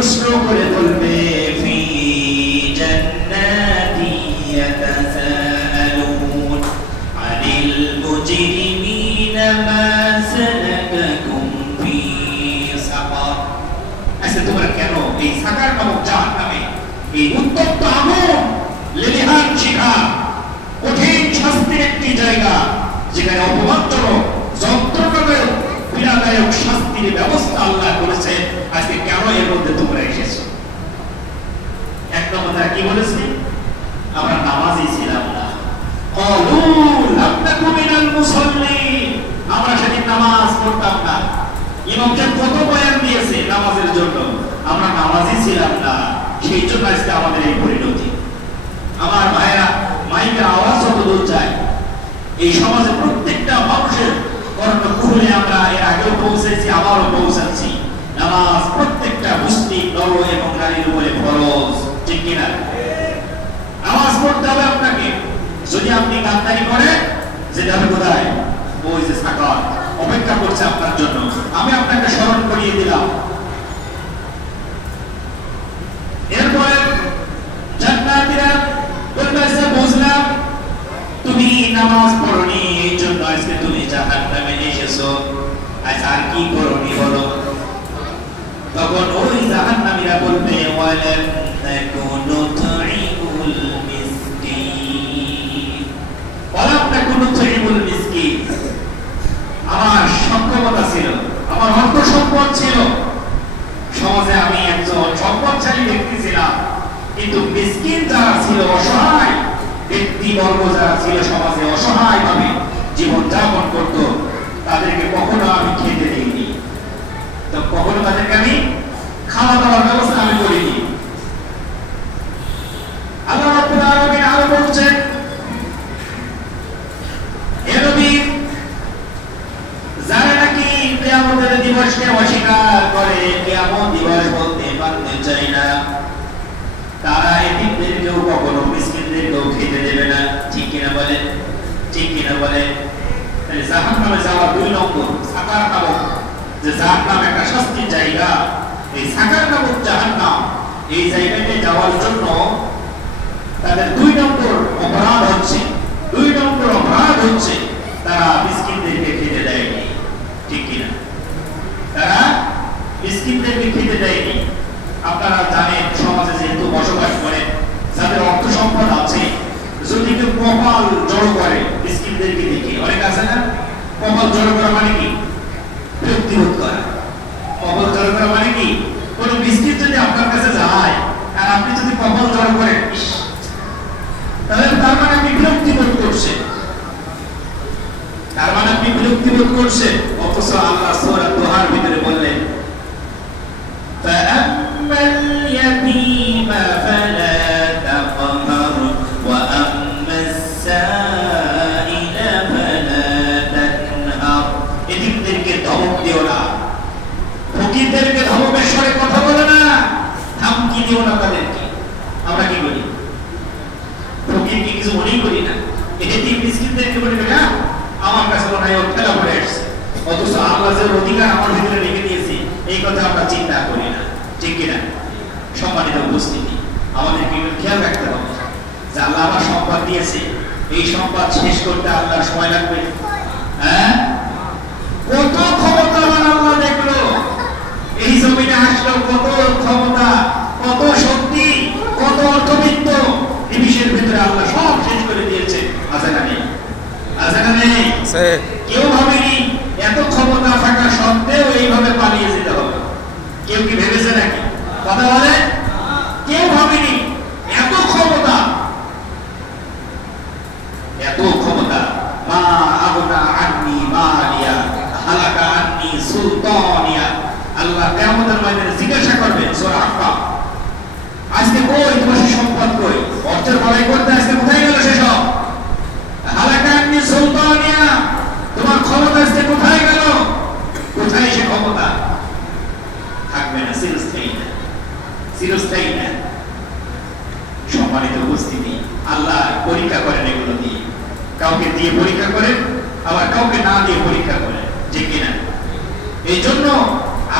প্রশ্ন করে বলবে ফি জান্নাতি ইয়াতাসাআলুন আনিল মুজরিমিনা মা সালাকাকুম ফি সাকার। আচ্ছা তোমরা কেন এই সাকার নামক জাহান্নামে, এই উত্তপ্ত আগুন, লেলিহান শিখা, কঠিন শাস্তির একটি জায়গা, যেখানে অপমানজনক, যন্ত্রণাদায়ক, পীড়াদায়ক শাস্তির ব্যবস্থা আল্লাহ করেছে, আজকে কেন এর মধ্যে তোমরা এসেছো? এক নম্বর তারা কি বলেছে? আমরা নামাজই ছিলাম না। ক্বালু লাম নাকু মিনাল মুসাল্লিন, আমরা সেদিন নামাজ পড়তাম না। ইমামকে কত বয়ান দিয়েছে নামাজের জন্য, আমরা নামাজই ছিলাম না, সেই জন্য আজকে আমাদের এই পরিণতি। আমার ভাইরা, মাইকের আওয়াজ যত দূর যায়, এই সমাজে প্রত্যেকটা মানুষের কর্ণকুহরে আমরা এর আগেও পৌঁছেছি, আবারও পৌঁছাচ্ছি। নামাজ প্রত্যেকটা মুসলিম নর এবং নারীর উপরে ফরজ, ঠিক কিনা? নামাজ পড়তে হবে আপনাকে। যদি আপনি গাদ্দারি করেন, যেটা হবে কোথায়? ওই যে সাকার অপেক্ষা করছে আপনার জন্য। আমি আপনাকে স্মরণ করিয়ে দিলাম। এরপরে জান্নাতীরা বলতেছে, বুঝলাম তুমি নামাজ পড়নি, এই জন্য আজকে তুমি জাহান্নামে এসেছো। আচ্ছা আর কি করনি বলো? তখন ওই জাহান্নামীরা বলবে, ওয়ালাম নাকুনু তুইমুল মিসকিন, ওয়ালাম নাকুনু তুইমুল মিসকিন। আমার সক্ষমতা ছিল, আমার অর্থ সম্পদ ছিল, সমাজে আমি একজন সম্পদশালী ব্যক্তি ছিলাম, কিন্তু মিসকিন যারা ছিল, অসহায় ব্যক্তিবর্গ যারা ছিল সমাজে, অসহায় ভাবে জীবন যাপন করত, তাদেরকে কখনো আমি খেতে দিইনি, তো কখনো তাদেরকে আমি খাওয়া দাওয়ার ব্যবস্থা আমি করিনি। আল্লাহ রাব্বুল আলামিন আরো বলছেন, হে নবী, যারা নাকি কিয়ামতের দিবসকে অস্বীকার করে, কিয়ামত দিবস বলতে মানতে চায় না, তারা এতিমদেরকেও কখনো মিসকিনদেরকেও খেতে দেবে না, ঠিক কিনা বলে? ঠিক কিনা বলে? তাহলে জাহান্নামে যাওয়ার 2 নম্বর সাকার নামক যে জাহান্নাম, একটা শাস্তির জায়গা, এই সাকার নামক জাহান্নাম, এই জায়গাতে যাওয়ার জন্য তাদের 2 নম্বর অপরাধ হচ্ছে তারা মিসকিনদেরকে খেতে দেয়নি, ঠিক কিনা? তারা মিসকিনদেরকে খেতে দেয়নি। আপনারা জানেন, সমাজে যেহেতু বসবাস করেন, যাদের অর্থ সম্পদ আছে, যদি কেউ কপাল জড়ো করে মিসকিনদেরকে দেখে, অনেক আছে না? কপাল জড়ো করা মানে কি? বিরক্তিবোধ করা। কপাল জড়ো করা মানে কি? কোন মিসকিন যদি আপনার কাছে যায় আর আপনি যদি কপাল জড়ো করেন, তাহলে তার মানে আপনি বিরক্তিবোধ করছেন, অথচ আল্লাহ সূরা দোহার ভিতরে বললেন, فأما اليتيم فلا تقهر وأما السائل فلا تنهر। এতিমদেরকে ধমক দিও না, ফকিরদেরকে ধমকের স্বরে কথা বলো না, ধামকি দিও না তাদেরকে। আমরা কি বলি? ফকিরকে কিছু মনেই করি না, এতিম মিসকিনদেরকে বলি না আমার কাছে মনে হয় খেলা পড়ে আসছে, অথচ আল্লাহ যে অধিকার আমার ভিতরে রেখে দিয়েছে এই কথা আমরা চিন্তা করি না, ঠিক কিনা? সম্মানিত উপস্থিতি, আমাদেরকে খেয়াল রাখতে হবে যে আল্লাহ আমার সম্পদ দিয়েছে, এই সম্পদ শেষ করতে আল্লাহর সময় লাগবে। হ্যাঁ, কত ক্ষমতাবান আল্লাহ দেখলো, এই জমিনে আসলো, কত ক্ষমতা, কত শক্তি, কত অর্থবিত্ত নিমিষের ভিতরে আল্লাহ সব শেষ করে দিয়েছে। আছে না নেই? আছে না নেই? কেউ ভাবেনি এত ক্ষমতা থাকা সত্ত্বেও এইভাবে পালিয়ে যেতে হবে। কেউ কি ভেবেছে নাকি? কথা বলে, কেউ ভাবেনি এত ক্ষমতা, মা আগনা আন্নি মালিয়া হালাকা আন্নি সুলতানিয়া। আল্লাহ কিয়ামতের ময়দানে জিজ্ঞাসা করবে, সূরা আহকাফ, আজকে কই তোমার সম্পদ, কই অর্থের বড়াই করতে আজকে কোথায় গেল সেসব? হালাকা আন্নি সুলতানিয়া, তোমার ক্ষমতা আজকে কোথায় গেল? কোথায় সে ক্ষমতা? থাকবে না, চিরস্থায়ী না। সম্মানিত উপস্থিতি, আল্লাহ পরীক্ষা করেন এগুলো দিয়ে, কাউকে দিয়ে পরীক্ষা করেন, আবার কাউকে না দিয়ে পরীক্ষা করেন, ঠিক কিনা? এই জন্য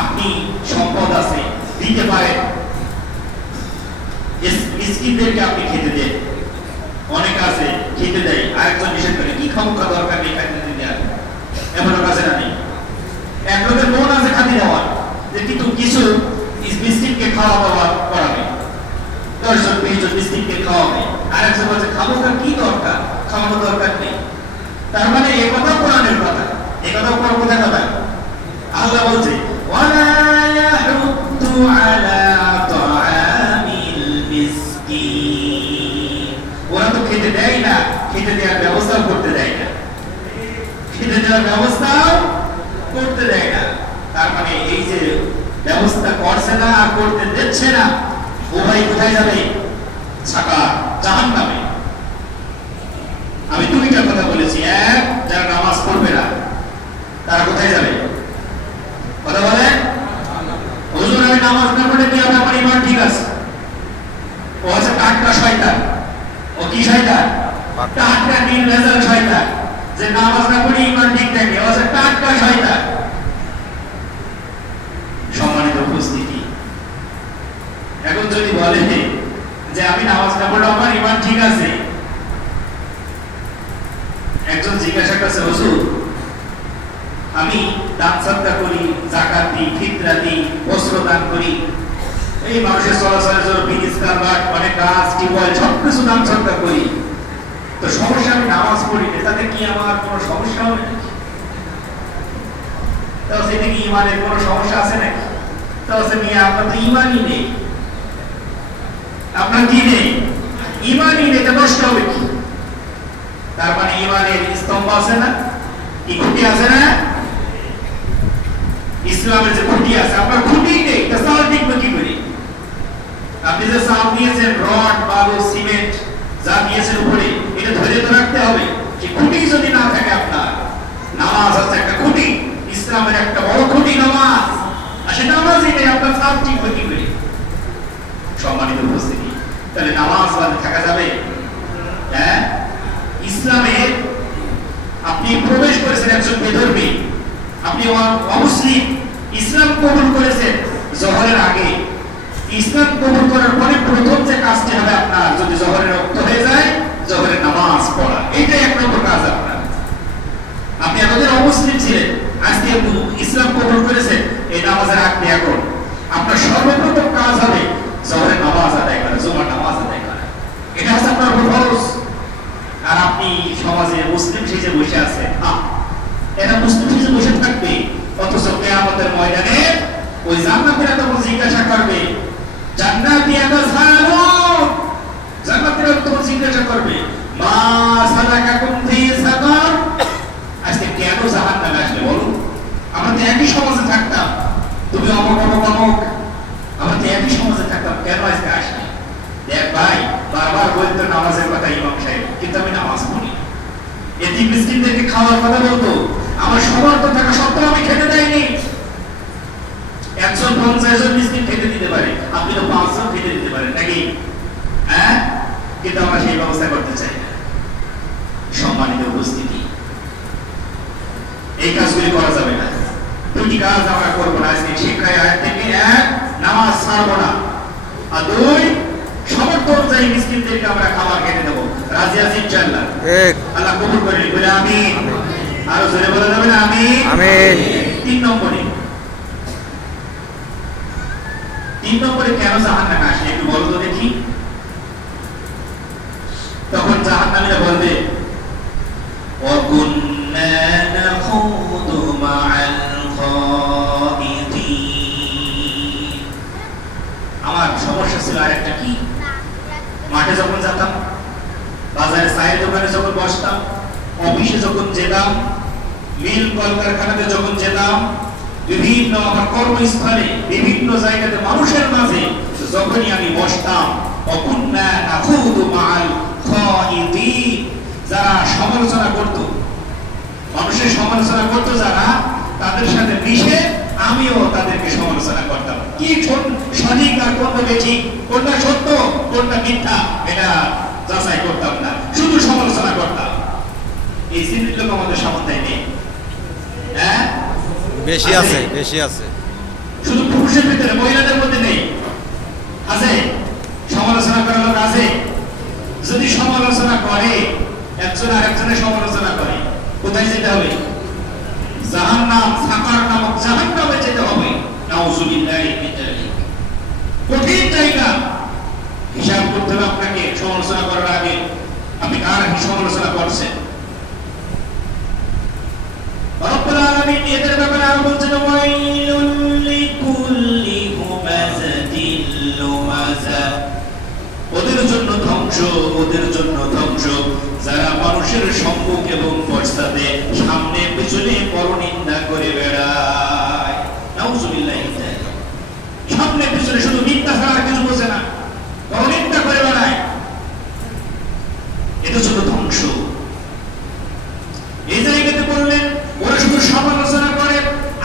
আপনি সম্পদ আছে দিতে পারেন, মিসকিনদেরকে আপনি খেতে দেন। অনেক আছে খেতে দেয়, আরেকজন নিষেধ করে কি খাবো, খাওয়া দরকার নেই, খাইতে দেওয়া এমন কাছে না নেই। এক লোকের মন আছে খাতি দেওয়ার, যে কিন্তু কিছু মিসকিনকে খাওয়া দাওয়া করাবে, 10 জন 20 জন মিসকিনকে খাওয়াবে। আরেকজন বলছে খাবো না, কি দরকার, খাওয়ানো দরকার নেই। তার মানে এই কথা কোরআনের কথা, এই কথা কোরআনের কথা। আল্লাহ বলছে ওয়ালা ইয়াহুদ্দু আলা তাআমিল মিসকিন, ওরা তো খেতে দেয় না, খেতে দেওয়ার ব্যবস্থাও করতে দেয় না, খেতে দেওয়ার ব্যবস্থাও করতে দেয় না। তার মানে এই যে ব্যবস্থা করছে না আর করতে দিচ্ছে না, উভয় কোথায় যাবে? ছাকা জাহান্নামে। আমি দুইটা কথা বলেছি, এক যারা নামাজ পড়বে না তারা কোথায় যাবে? কথা বলেন। হুজুর আমি নামাজ না পড়লে কি হবে, আমার ঈমান ঠিক আছে? ও হচ্ছে টাটকা শয়তান। ও কি শয়তান? টাটকা নির্ভেজাল শয়তান। যে নামাজ না পড়ে ঈমান ঠিক থাকে, ও হচ্ছে টাটকা শয়তান। সম্মানিত উপস্থিতি, এখন যদি বলে যে আমি নামাজ না পড়লে আমার ঈমান ঠিক আছে, একজন জিজ্ঞাসা করছে হুজুর আমি দান সদকা করি, যাকাত দিই, ফিতরা দিই, বস্ত্র দান করি, এই মানুষের চলাচলের জন্য বিজনেস কারবার, অনেক গাছ, টিউবওয়েল সব কিছু দান সদকা করি, তো সমস্যা আমি নামাজ পড়ি না, তাতে কি আমার কোনো সমস্যা হবে নাকি? তাহলে সেটা কি ঈমানের কোনো সমস্যা আছে নাকি? তাহলে নিয়ে আপনার তো ঈমানই নেই, আপনার কি নেই? ঈমানই নেই, তা নষ্ট হবে কি? তার মানে ঈমানের স্তম্ভ আছে না, কি খুঁটি আছে না? ইসলামের যে খুঁটি আছে, আপনার খুঁটি নেই, তা সাল টিকবে কি করে? আপনি যে সাল দিয়েছেন, রড, বালু, সিমেন্ট যা দিয়েছেন উপরে, এটা ধরে তো রাখতে হবে। সেই খুঁটি যদি না থাকে আপনার, নামাজ আছে একটা খুঁটি, ইসলামের একটা বড় খুঁটি নামাজ, আর সে নামাজই নেই, আপনার সাল টিকবে কি করে? সম্মানিত উপস্থিতি, তাহলে নামাজ বাদে থাকা যাবে? হ্যাঁ, ইসলামে আপনি প্রবেশ করেছেন একজন বেধর্মী, আপনি অমুসলিম, ইসলাম কবুল করেছেন জোহরের আগে। ইসলাম কবুল করার পরে প্রথম যে কাজটি হবে আপনার, যদি জোহরের রক্ত হয়ে যায়, জোহরের নামাজ পড়া, এটাই এক নম্বর কাজ আপনার। আপনি এতদিন অমুসলিম ছিলেন, আজকে ইসলাম কবুল করেছেন, এই নামাজের আগে এখন আপনার সর্বপ্রথম কাজ হবে জোহরের নামাজ আদায় করা, জুমার নামাজ আদায় করা, এটা হচ্ছে আপনার ফরজ। আর আপনি সমাজে মুসলিম সেজে বসে আছেন, এরা মুসলিম সেজে বসে থাকবে, অথচ কিয়ামতের ময়দানে ওই জান্নাতীরা তখন জিজ্ঞাসা করবে, জান্নাতীরা তখন জিজ্ঞাসা করবে মা সালাকাকুম ফি সাকার, আজকে কেন জাহান্নামে আসলে বলুন? আমরা তো একই সমাজে থাকতাম, তুমি অমুক অমুক অমুক, আমরা তো একই সমাজে থাকতাম, কেন আজকে আসলে? দেখ ভাই, বারবার বলতো নামাজের কথা ইমাম সাহেব, কিন্তু আমি নামাজ পড়ি। এতিম মিসকিনদেরকে খাওয়ার কথা বলতো, আমার সমর্থ থাকা সত্ত্বেও আমি খেতে দেয়নি। একজন 50 জন মিসকিন খেতে দিতে পারে, আপনি তো 5 জন খেতে দিতে পারেন নাকি? হ্যাঁ, কিন্তু আমরা সেই ব্যবস্থা করতে চাই না। সম্মানিত উপস্থিতি, এই কাজগুলি করা যাবে না। দুটি কাজ আমরা করবো না আজকে শিক্ষায় আয়াত থেকে, এক, নামাজ ছাড়বো না, আর দুই, সমর্থ অনুযায়ী মিসকিনদেরকে আমরা খাবার খেতে দেবো। রাজি আছি ইনশাআল্লাহ? আল্লাহ কবুল করে নিন, বলে আমিন। আরো জোরে বলে যাবেন আমিন। আমিন। 3 নম্বরে কেন জাহান্নামে আসে একটু বলো তো দেখি। তখন জাহান্নামীরা বলবে ওয়াকুন্না নাখুদু মা'আল খাইদিন। আমার সমস্যা ছিল আরেকটা, কি? মাঠে যখন যেতাম, বাজারে চায়ের দোকানে যখন বসতাম, অফিসে যখন যেতাম, মিল কলকারখানাতে যখন যেতাম, বিভিন্ন আমার কর্মস্থলে বিভিন্ন জায়গাতে মানুষের মাঝে যখনই আমি বসতাম, অকুন্না নাখুদু মা'আল খাইদিন, যারা সমালোচনা করত, মানুষের সমালোচনা করত যারা, তাদের সাথে মিশে আমিও তাদেরকে সমালোচনা করতাম। কি সঠিক আর কোনটা বেঠিক, কোনটা সত্য কোনটা মিথ্যা, এটা যাচাই করতাম না, শুধু সমালোচনা করতাম। এই শ্রেণীর লোক আমাদের সমাজে নেই। হ্যাঁ, বেশি আছে, বেশি আছে। শুধু পুরুষের ভিতরে, মহিলাদের মধ্যে নেই। আছে সমালোচনা করার লোক আছে? সমালোচনা করার আগে আপনি কার সমালোচনা করছেন? রব্বুল আলামিন এদের ব্যাপারে আরো বলছেন ওয়াইলুল লিকুল্লি হুমাযাতিল লুমাযা, ওদের জন্য ধ্বংস, ওদের জন্য ধ্বংস যারা মানুষের সম্মুখ এবং পশ্চাতে সামনে পিছনে পরনিন্দা করে বেড়ায়। নাউযুবিল্লাহ। সামনে পিছনে শুধু মিথ্যা ছাড়া কিছু বোঝে না, পরনিন্দা করে বেড়ায়, এদের জন্য ধ্বংস। এই জায়গাতে বললেন ওরা শুধু সমালোচনা করে,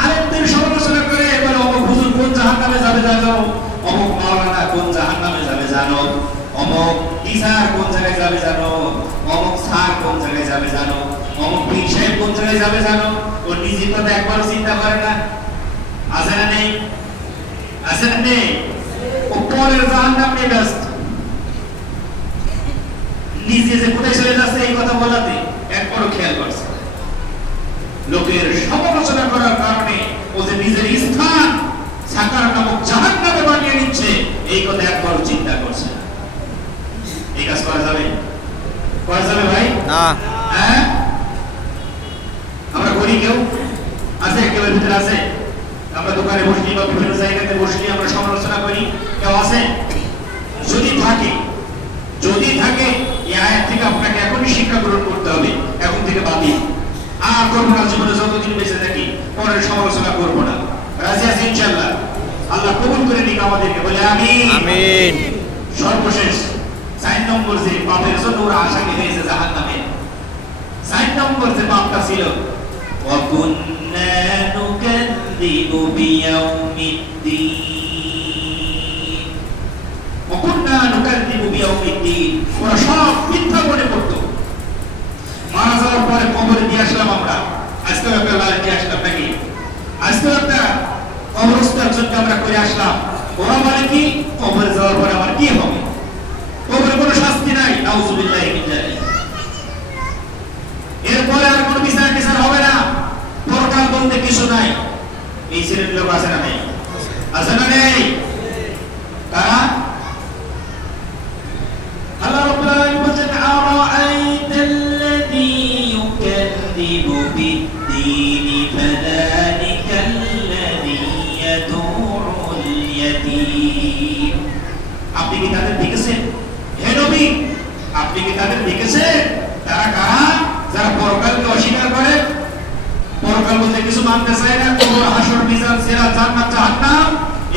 আলেমদের সমালোচনা করে, বলে অমুক হুজুর কোন জাহান্নামে যাবে জানো, অমুক মাওলানা কোন জাহান্নামে যাবে জানো, অমুক টিচার কোন জায়গায় যাবে জানো, অমুক স্যার কোন জায়গায় যাবে জানো, অমুক পীর সাহেব কোন জায়গায় যাবে জানো। ও নিজের কথা একবারও চিন্তা করে না। আছে না নেই? আছে না নেই? ও পরের জাহান্নাম নিয়ে ব্যস্ত, নিজে যে কোথায় চলে যাচ্ছে এই কথা বলাতে একবারও খেয়াল করছে। লোকের সমালোচনা করার কারণে ও যে নিজের স্থান সাকার নামক জাহান্নামে বানিয়ে নিচ্ছে এই কথা একবারও চিন্তা করছে না। এই কাজ করা যাবে? করা যাবে ভাই? না। হ্যাঁ, আমরা করি? কেউ আছে? কেউ ভিতরে আছে? আমরা দোকানে বসলি বা বিভিন্ন জায়গাতে বসলি আমরা সমালোচনা করি, কেউ আছে? যদি থাকে, যদি থাকে এই আয়াত থেকে আপনাকে এখনই শিক্ষা গ্রহণ করতে হবে, এখন থেকে বাতিল। আর করবো না, জীবনে যতদিন বেঁচে থাকি পরের সমালোচনা করবো না। রাজি আছি ইনশাআল্লাহ? আল্লাহ কবুল করে নিক আমাদেরকে, বলে আমিন। আমিন। সর্বশেষ 4 নম্বর যে পাপের জন্য ওরা আসামি হয়েছে জাহান্নামে, 4 নম্বর যে পাপটা ছিল ওয়া কুন্না নুকাযযিবু বিয়াউমিদ্দিন, ওয়া কুন্না নুকাযযিবু বিয়াউমিদ্দিন, ওরা সব মিথ্যা মনে করতো। মারা যাওয়ার পরে কবরে দিয়ে আসলাম আমরা, আজকে একটা লাল দিয়ে আসলাম নাকি, আজকে একটা কবরস্থান জন্য আমরা করে আসলাম। ওরা মানে কি, কবরে যাওয়ার পরে আমার কি হবে, কবরে কোনো শাস্তি নাই, নাউযুবিল্লাহ মিন যালিক। এরপরে আর কোনো বিচার টিচার হবে না, পরকাল বলতে কিছু নাই। এই শ্রেণীর লোক আছে না নেই? আছে না নেই? তারা আল্লাহ রাব্বুল আলামিন বলেন আরাআইতাল্লাযী ইউকাযযিবু বিদ্দীনি ফাযালিকাল্লাযী ইয়াদউল ইয়াতীম। আপনি কি তাদের দেখেছেন? হে নবী, আপনি কি তাদের দেখেছেন? তারা কারা? যারা পরকালকে অস্বীকার করে, পরকাল বলতে কিছু মানতে চায় না, কবর, হাসর, মিজান, সিরাত, জান্নাত, জাহান্নাম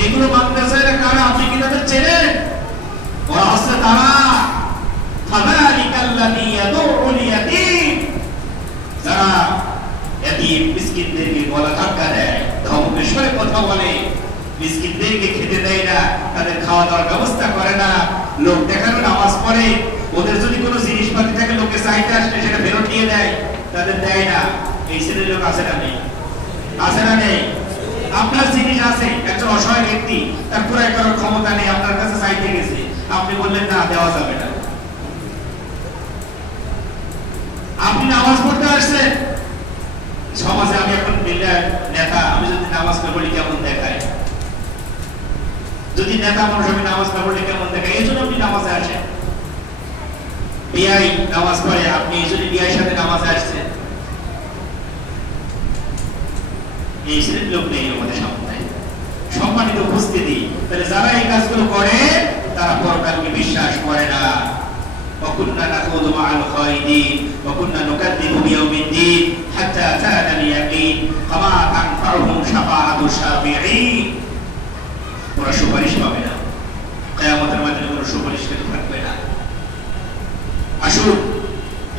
এগুলো মানতে চায় না। কারা? আপনি কি তাদের চেনেন? ওরা হচ্ছে তারা ফাযালিকাল্লাযী ইয়াদউল ইয়াতীম, যারা ইয়াতীম মিসকিনদেরকে গলা ধাক্কা দেয়, ধমকেশ্বরে কথা বলে, মিসকিনদেরকে খেতে দেয় না, তাদের খাওয়া দাওয়ার ব্যবস্থা করে না, লোক দেখানো নামাজ পড়ে, ওদের যদি কোনো জিনিসপাতি থাকে লোকে চাইতে আসলে সেটা ফেরত নিয়ে দেয়, তাদের দেয় না। এই শ্রেণীর লোক আছে না নেই? আছে না নেই? আপনার জিনিস আছে, একজন অসহায় ব্যক্তি তার ক্রয় করার ক্ষমতা নেই, আপনার কাছে চাইতে গেছে, আপনি বললেন না দেওয়া যাবে না। আপনি নামাজ পড়তে আসছেন, সমাজে আমি এখন নেতা, আমি যদি নামাজ না পড়ি কেমন দেখায়, যদি নেতা মানুষ আমি নামাজ না পড়লে কেমন দেখায়, এই জন্য আপনি নামাজে আসেন। বিআই নামাজ পড়ে, আপনি এই জন্য বিআইয়ের সাথে নামাজে আসছেন। এই শ্রেণীর লোক নেই আমাদের সামনে। সম্মানিত উপস্থিতি, তাহলে যারা এই কাজগুলো করে তারা পরকালকে বিশ্বাস করে না। وكنا نخوض مع الخائضين وكنا نكذب بيوم الدين حتى أتانا اليقين فما تنفعهم شفاعة الشافعين। ওরা সুপারিশ পাবে না, কিয়ামতের মাঠে কোনো সুপারিশ থাকবে না। আসুন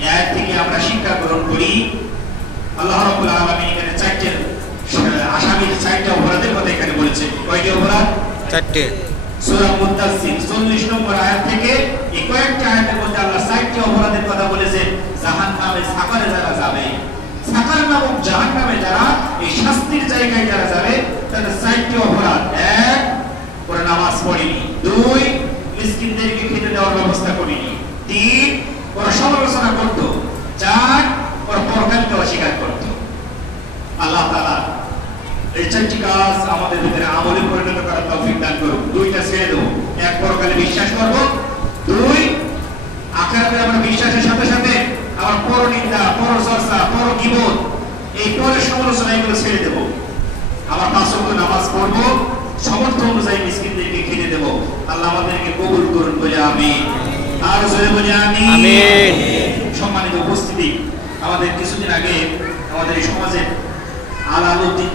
এই আয়াত থেকে আমরা শিক্ষা গ্রহণ করি। আল্লাহ রাব্বুল আলামিন এখানে 4টে আসামির 4টা অপরাধের কথা এখানে বলেছেন। কয়টি অপরাধ? 4টে। সূরা মুদাসসির 40 নম্বর আয়াত থেকে এই কয়েকটা আয়াতের মধ্যে আল্লাহ 4টি অপরাধের কথা বলেছেন। জাহান্নামে সাকারে যারা যাবে, সাকার নামক জাহান্নামে যারা, এই শাস্তির জায়গায় যারা যাবে, তাদের 4টি অপরাধ। 1, ওরা নামাজ পড়েনি। 2, মিসকিনদেরকে খেতে দেওয়ার ব্যবস্থা করেনি। 3, ওরা সমালোচনা করত। 4, ওরা পরকালকে অস্বীকার করত। আল্লাহ তাআলা এই 4টি কাজ আমাদের ভিতরে আমলে পরিণত করার তৌফিক দান করুন। 2টা ছেড়ে দেব, 1 পরকালে বিশ্বাস করব, 2 করে আমরা বিশ্বাসের সাথে সাথে আমার পরনিন্দা, পরচর্চা, পরগীবত, এই পরের সমালোচনা এগুলো ছেড়ে দেবো। আবার 5 ওয়াক্ত নামাজ পড়বো, সমর্থ অনুযায়ী মিসকিনদেরকে খেতে দেবো। আল্লাহ আমাদেরকে কবুল করুন বলে আমিন। আর জোরে বলে আমিন। সম্মানিত উপস্থিতি, আমাদের কিছুদিন আগে আমাদের এই সমাজে আলাউদ্দিন